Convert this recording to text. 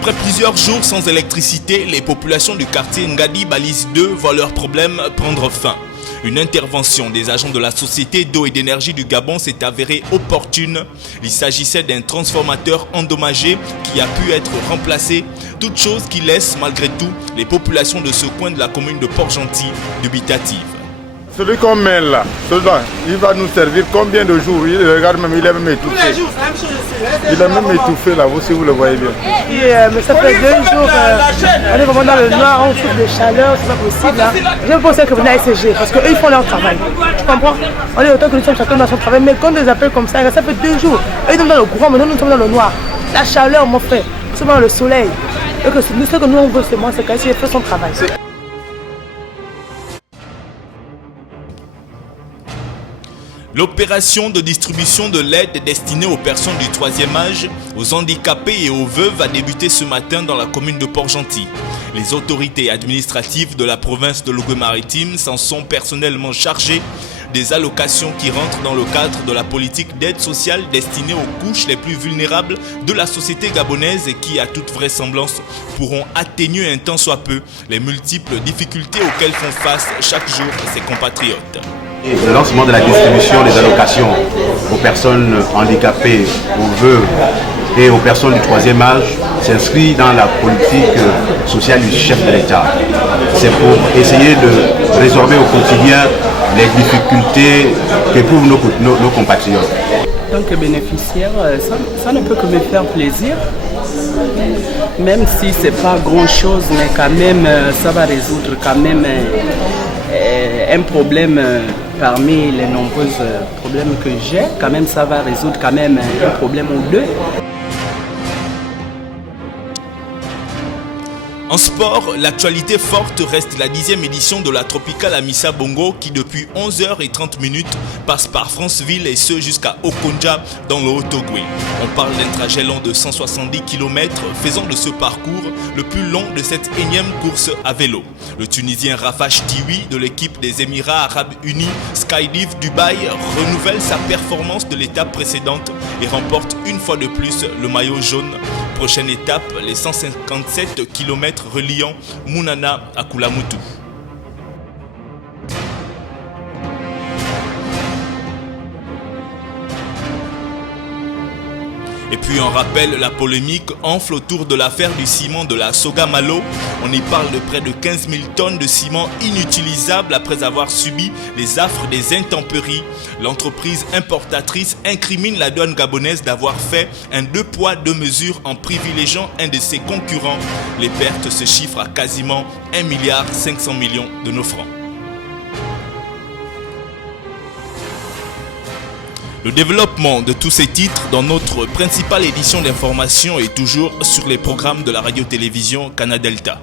Après plusieurs jours sans électricité, les populations du quartier Ngadi Balise 2 voient leurs problèmes prendre fin. Une intervention des agents de la Société d'eau et d'énergie du Gabon s'est avérée opportune. Il s'agissait d'un transformateur endommagé qui a pu être remplacé, toute chose qui laisse malgré tout les populations de ce coin de la commune de Port-Gentil dubitatives. Celui qu'on met là, il va nous servir combien de jours? Regarde même, il est même étouffé. Il est même étouffé là, vous si vous le voyez bien. Mais ça fait 2 jours, on est vraiment dans le noir, on souffre de chaleur, c'est pas possible. Hein. Je pensais que vous venez à SCG parce qu'eux ils font leur travail. Tu comprends? On est autant que nous sommes chacun dans son travail, mais quand on les appelle comme ça fait 2 jours. Eux ils sont dans le courant, mais nous sommes dans le noir. La chaleur, mon frère, nous sommes dans le soleil. Et que ce que nous on veut, c'est moi, c'est qu'elle fait son travail. L'opération de distribution de l'aide destinée aux personnes du 3e âge, aux handicapés et aux veuves a débuté ce matin dans la commune de Port-Gentil. Les autorités administratives de la province de Logo-Maritime s'en sont personnellement chargées. Des allocations qui rentrent dans le cadre de la politique d'aide sociale destinée aux couches les plus vulnérables de la société gabonaise et qui, à toute vraisemblance, pourront atténuer un tant soit peu les multiples difficultés auxquelles font face chaque jour ses compatriotes. Le lancement de la distribution des allocations aux personnes handicapées, aux veuves et aux personnes du 3e âge s'inscrit dans la politique sociale du chef de l'État. C'est pour essayer de résorber au quotidien les difficultés qu'éprouvent nos compatriotes. En tant que bénéficiaire, ça ne peut que me faire plaisir. Même si ce n'est pas grand-chose, mais quand même, ça va résoudre quand même un problème parmi les nombreux problèmes que j'ai. Quand même, ça va résoudre quand même un problème ou deux. En sport, l'actualité forte reste la 10e édition de la Tropicale Amissa Bongo qui depuis 11h30 passe par Franceville et ce jusqu'à Okonja dans le Haut-Ogooué. On parle d'un trajet long de 170 km faisant de ce parcours le plus long de cette énième course à vélo. Le Tunisien Rafash Tiwi de l'équipe des Émirats Arabes Unis Skydive Dubaï renouvelle sa performance de l'étape précédente et remporte une fois de plus le maillot jaune. Prochaine étape, les 157 km reliant Mounana à Koulamoutou. Et puis on rappelle, la polémique enfle autour de l'affaire du ciment de la Soga Malo. On y parle de près de 15 000 tonnes de ciment inutilisable après avoir subi les affres des intempéries. L'entreprise importatrice incrimine la douane gabonaise d'avoir fait un 2 poids 2 mesures en privilégiant un de ses concurrents. Les pertes se chiffrent à quasiment 1,5 milliard de nos francs. Le développement de tous ces titres dans notre principale édition d'information est toujours sur les programmes de la radio-télévision Cana Delta.